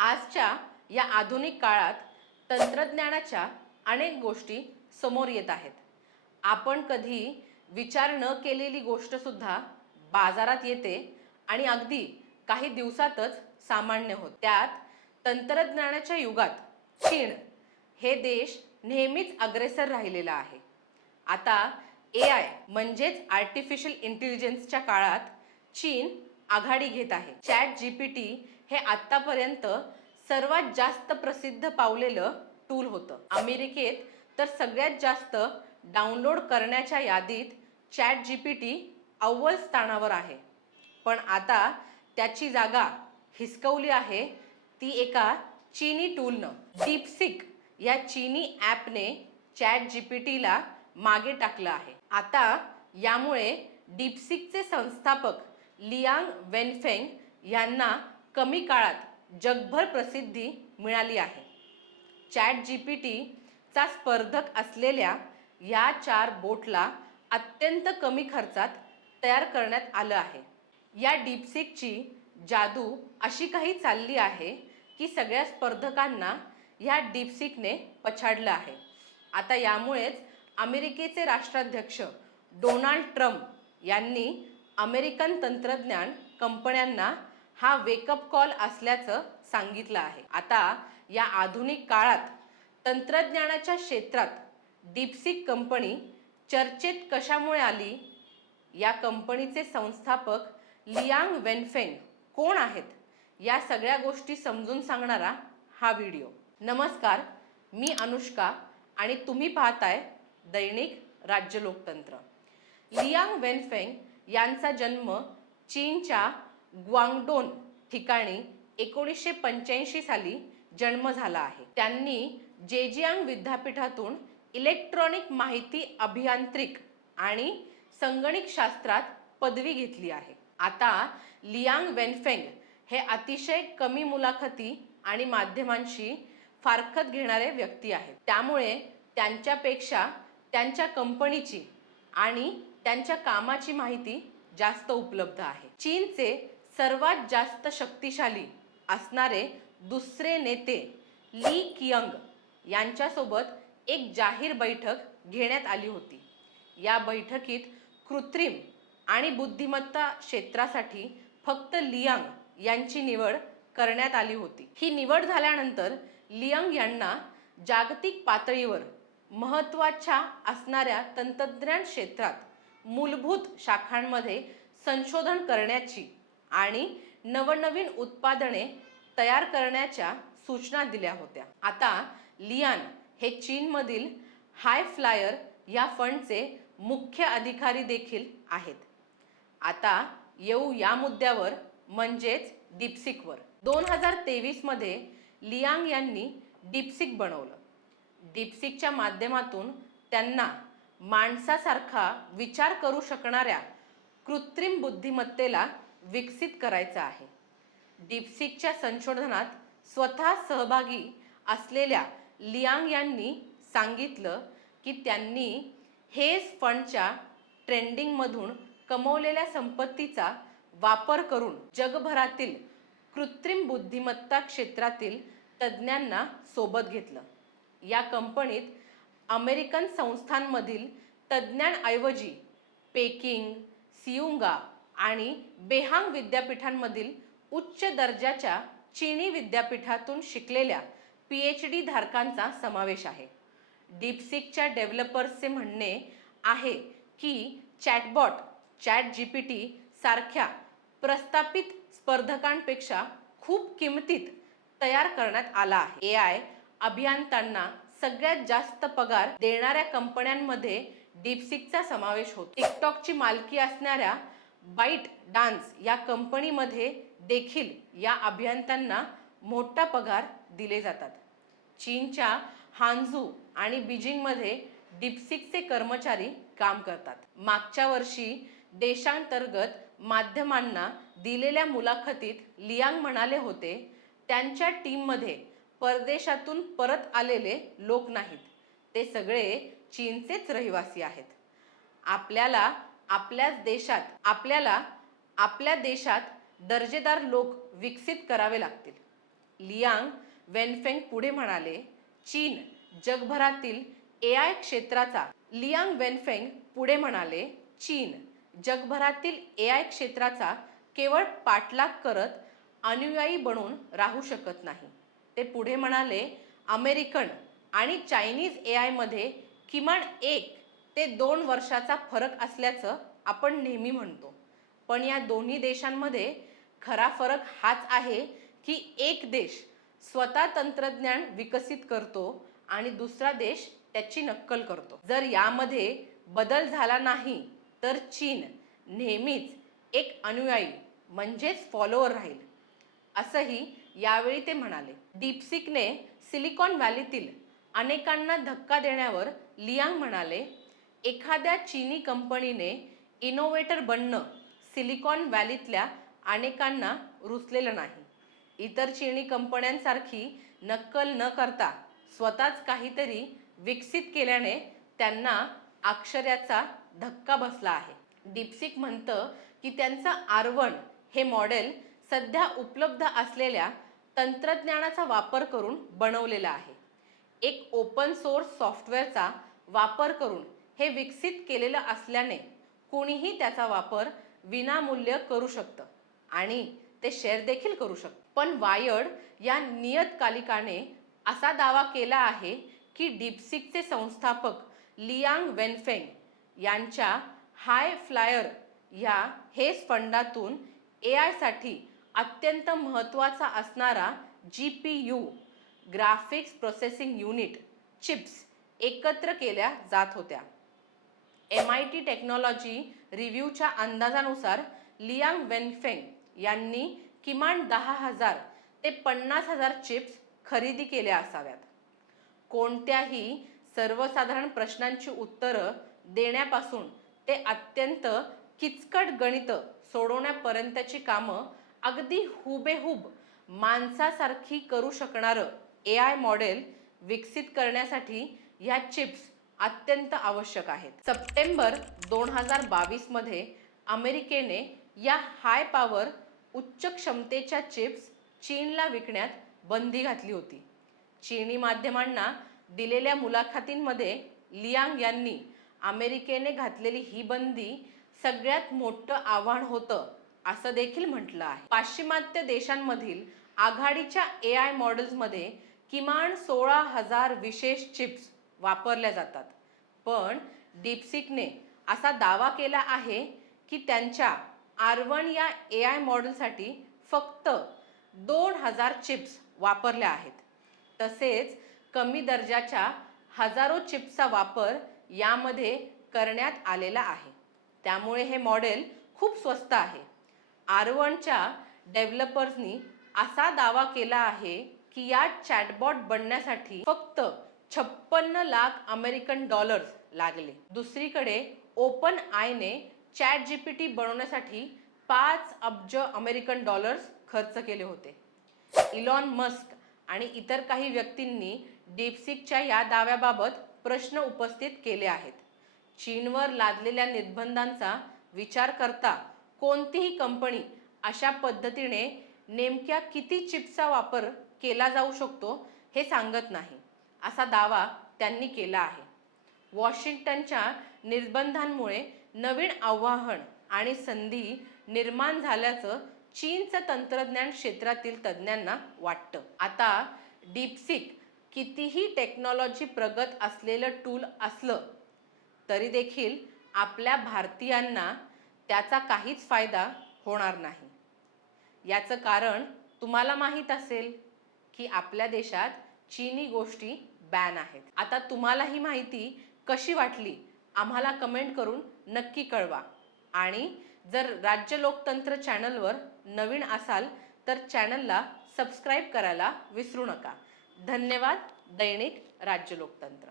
आजच्या या आधुनिक काळात तंत्रज्ञानाच्या अनेक गोष्टी समोर येत आहेत. आपण कधी विचार न केलेली गोष्ट सुद्धा बाजारात येते आणि अगदी काही दिवसातच सामान्य होते. त्यात तंत्रज्ञानाच्या युगात चीन हे देश नेहमीच अग्रेसर राहिलेला आहे. आता AI म्हणजेच आर्टिफिशियल इंटेलिजन्सच्या काळात चीन आघाडी घेत आहे. ChatGPT हे आतापर्यंत सर्वात जास्त प्रसिद्ध पावलेलं टूल होतं. अमेरिकेत तर सगळ्यात जास्त डाउनलोड करण्याच्या यादीत ChatGPT अव्वल स्थानावर आहे. पण आता त्याची जागा हिसकवली आहे ती एका चीनी टूलनं. डीपसीक या चीनी ॲपने ChatGPTला मागे टाकलं आहे. आता यामुळे डीपसीकचे संस्थापक लियांग वेनफेंग यांना कमी काळात जगभर प्रसिद्धी मिळाली आहे. ChatGPTचा स्पर्धक असलेल्या या 4 बोटला अत्यंत कमी खर्चात तयार करण्यात आलं आहे. या डीपसीकची जादू अशी काही चालली आहे की सगळ्या स्पर्धकांना या डीपसीकने पछाडलं आहे. आता यामुळेच अमेरिकेचे राष्ट्राध्यक्ष डोनाल्ड ट्रम्प यांनी अमेरिकन तंत्रज्ञान कंपन्यांना हा वेकअप कॉल असल्याचं सांगितलं आहे. आता या आधुनिक काळात तंत्रज्ञानाच्या क्षेत्रात डीपसीक कंपनी चर्चेत कशामुळे आली? या कंपनीचे संस्थापक लियांग वेनफेंग कोण आहेत? या सगळ्या गोष्टी समजून सांगणारा हा व्हिडिओ. नमस्कार, मी अनुष्का आणि तुम्ही पाहताय दैनिक राज्य लोकतंत्र. लियांग वेनफेंग यांचा जन्म चीनच्या ग्वांगडोन ठिकाणी 1985 साली जन्म झाला आहे. त्यांनी जेजियांग विद्यापीठातून इलेक्ट्रॉनिक माहिती अभियांत्रिक आणि संगणक शास्त्रात पदवी घेतली आहे. आता लियांग वेनफेंग हे अतिशय कमी मुलाखती आणि माध्यमांशी फारकत घेणारे व्यक्ती आहेत. त्यामुळे त्यांच्यापेक्षा त्यांच्या कंपनीची आणि त्यांच्या कामाची माहिती जास्त उपलब्ध आहे. चीनचे सर्वात जास्त शक्तिशाली असणारे दुसरे नेते ली कियांग यांच्यासोबत एक जाहीर बैठक घेण्यात आली होती. या बैठकीत कृत्रिम आणि बुद्धिमत्ता क्षेत्रासाठी फक्त लियांग यांची निवड करण्यात आली होती. ही निवड झाल्यानंतर लियांग यांना जागतिक पातळीवर महत्त्वाच्या असणाऱ्या तंत्रज्ञान क्षेत्रात मूलभूत शाखांमध्ये संशोधन करण्याची आणि नवनवीन उत्पादने तयार करण्याच्या सूचना दिल्या होत्या. आता लियान हे चीनमधील हाय फ्लायर या फंडचे मुख्य अधिकारी देखील आहेत. आता येऊ या मुद्द्यावर म्हणजेच डीपसीकवर. 2023 मध्ये लियांग यांनी डीपसीक बनवलं. डीपसीकच्या माध्यमातून त्यांना माणसासारखा विचार करू शकणाऱ्या कृत्रिम बुद्धिमत्तेला विकसित करायचं आहे. डीपसीकच्या संशोधनात स्वतः सहभागी असलेल्या लियांग यांनी सांगितलं की त्यांनी हेज फंडच्या ट्रेडिंगमधून कमवलेल्या संपत्तीचा वापर करून जगभरातील कृत्रिम बुद्धिमत्ता क्षेत्रातील तज्ज्ञांना सोबत घेतलं. या कंपनीत अमेरिकन संस्थांमधील तज्ज्ञांऐवजी पेकिंग, सियुंगा आणि बेहांग विद्यापीठांमधील उच्च दर्जाच्या चीनी विद्यापीठातून शिकलेल्या PhD धारकांचा समावेश आहे. डीपसीकच्या डेव्हलपर्सचे म्हणणे आहे की चॅटबॉट ChatGPT सारख्या प्रस्थापित स्पर्धकांपेक्षा खूप किमतीत तयार करण्यात आला आहे. AI अभियंत्यांना सगळ्यात जास्त पगार देणाऱ्या कंपन्यांमध्ये डीपसीकचा समावेश होतो. टिकटॉकची मालकी असणाऱ्या बाईट डान्स या कंपनीमध्ये देखील या अभियंत्यांना मोठा पगार दिले जातात. चीनच्या हांझू आणि बीजिंगमध्ये डीपसीकचे कर्मचारी काम करतात. मागच्या वर्षी देशांतर्गत माध्यमांना दिलेल्या मुलाखतीत लियांग म्हणाले होते, त्यांच्या टीममध्ये परदेशातून परत आलेले लोक नाहीत, ते सगळे चीनचेच रहिवासी आहेत. आपल्याला आपल्या देशात दर्जेदार लोक विकसित करावे लागतील. लियांग वेनफेंग पुढे म्हणाले, चीन जगभरातील AI क्षेत्राचा लियांग वेनफेंग पुढे म्हणाले, चीन जगभरातील AI क्षेत्राचा केवळ पाठलाग करत अनुयायी बनून राहू शकत नाही. ते पुढे म्हणाले, अमेरिकन आणि चायनीज AI मध्ये किमान 1 ते 2 वर्षाचा फरक असल्याचं आपण नेहमी म्हणतो. पण या दोन्ही देशांमध्ये खरा फरक हाच आहे की एक देश स्वतः तंत्रज्ञान विकसित करतो आणि दुसरा देश त्याची नक्कल करतो. जर यामध्ये बदल झाला नाही तर चीन नेहमीच एक अनुयायी म्हणजेच फॉलोअर राहील, असंही यावेळी ते म्हणाले. डीपसीकने सिलिकॉन व्हॅलीतील अनेकांना धक्का देण्यावर लियांग म्हणाले, एखाद्या चीनी कंपनीने इनोव्हेटर बनणं सिलिकॉन व्हॅलीतल्या अनेकांना रुचलेलं नाही. इतर चीनी कंपन्यांसारखी नक्कल न करता स्वतःच काहीतरी विकसित केल्याने त्यांना आश्चर्याचा धक्का बसला आहे. डीपसीक म्हणतं की त्यांचं R1 हे मॉडेल सध्या उपलब्ध असलेल्या तंत्रज्ञानाचा वापर करून बनवलेलं आहे. एक ओपन सोर्स सॉफ्टवेअरचा वापर करून हे विकसित केलेलं असल्याने कोणीही त्याचा वापर विनामूल्य करू शकतं आणि ते शेअर देखील करू शकतं. पण वायर्ड या नियतकालिकाने असा दावा केला आहे की डीपसीकचे संस्थापक लियांग वेनफेंग यांच्या हाय फ्लायर या हेज फंडातून AI साठी अत्यंत महत्त्वाचा असणारा GPU graphics processing unit chips एकत्र केल्या जात होत्या. MIT टेक्नॉलॉजी रिव्ह्यूच्या अंदाजानुसार लियांग वेनफेंग यांनी किमान 10,000 ते 50,000 चिप्स खरेदी केल्या असाव्यात. कोणत्याही सर्वसाधारण प्रश्नांची उत्तरं देण्यापासून ते अत्यंत किचकट गणित सोडवण्यापर्यंतची कामं अगदी हुबेहूब माणसासारखी करू शकणारं AI मॉडेल विकसित करण्यासाठी ह्या चिप्स अत्यंत आवश्यक आहेत. सप्टेंबर 2022 मध्ये अमेरिकेने या हाय पॉवर उच्च क्षमतेच्या चिप्स चीनला विकण्यात बंदी घातली होती. चीनी माध्यमांना दिलेल्या मुलाखतींमध्ये लियांग यांनी अमेरिकेने घातलेली ही बंदी सगळ्यात मोठं आव्हान होतं असं देखील म्हटलं आहे. पाश्चिमात्य देशांमधील आघाडीच्या AI मॉडेल्समध्ये किमान 16,000 विशेष चिप्स वापरल्या जातात. पण डीपसीकने असा दावा केला आहे की त्यांच्या R1 या AI मॉडेलसाठी फक्त 2,000 चिप्स वापरल्या आहेत. तसेच कमी दर्जाच्या हजारो चिप्सचा वापर यामध्ये करण्यात आलेला आहे. त्यामुळे हे मॉडेल खूप स्वस्त आहे. R1च्या डेव्हलपर्सनी असा दावा केला आहे की या चॅटबॉट बनण्यासाठी फक्त 56 लाख अमेरिकन डॉलर्स लागले. दुसरीकडे ओपन आयने ChatGPT बनवण्यासाठी 5 अब्ज अमेरिकन डॉलर्स खर्च केले होते. इलॉन मस्क आणि इतर काही व्यक्तींनी डीपसीकच्या या दाव्याबाबत प्रश्न उपस्थित केले आहेत. चीनवर लादलेल्या निर्बंधांचा विचार करता कोणतीही कंपनी अशा पद्धतीने नेमक्या किती चिप्सचा वापर केला जाऊ शकतो हे सांगत नाही, असा दावा त्यांनी केला आहे. वॉशिंग्टनच्या निर्बंधांमुळे नवीन आव्हान आणि संधी निर्माण झाल्याचं चीनचं तंत्रज्ञान क्षेत्रातील तज्ज्ञांना वाटतं. आता डीपसीक कितीही टेक्नॉलॉजी प्रगत असलेलं टूल असलं तरी देखील आपल्या भारतीयांना त्याचा काहीच फायदा होणार नाही. याचं कारण तुम्हाला माहीत असेल की आपल्या देशात चीनी गोष्टी बॅन आहेत. आता तुम्हाला ही माहिती कशी वाटली आम्हाला कमेंट करून नक्की कळवा. आणि जर राज्य लोकतंत्र चॅनलवर नवीन असाल तर चॅनलला सबस्क्राईब करायला विसरू नका. धन्यवाद. दैनिक राज्य लोकतंत्र.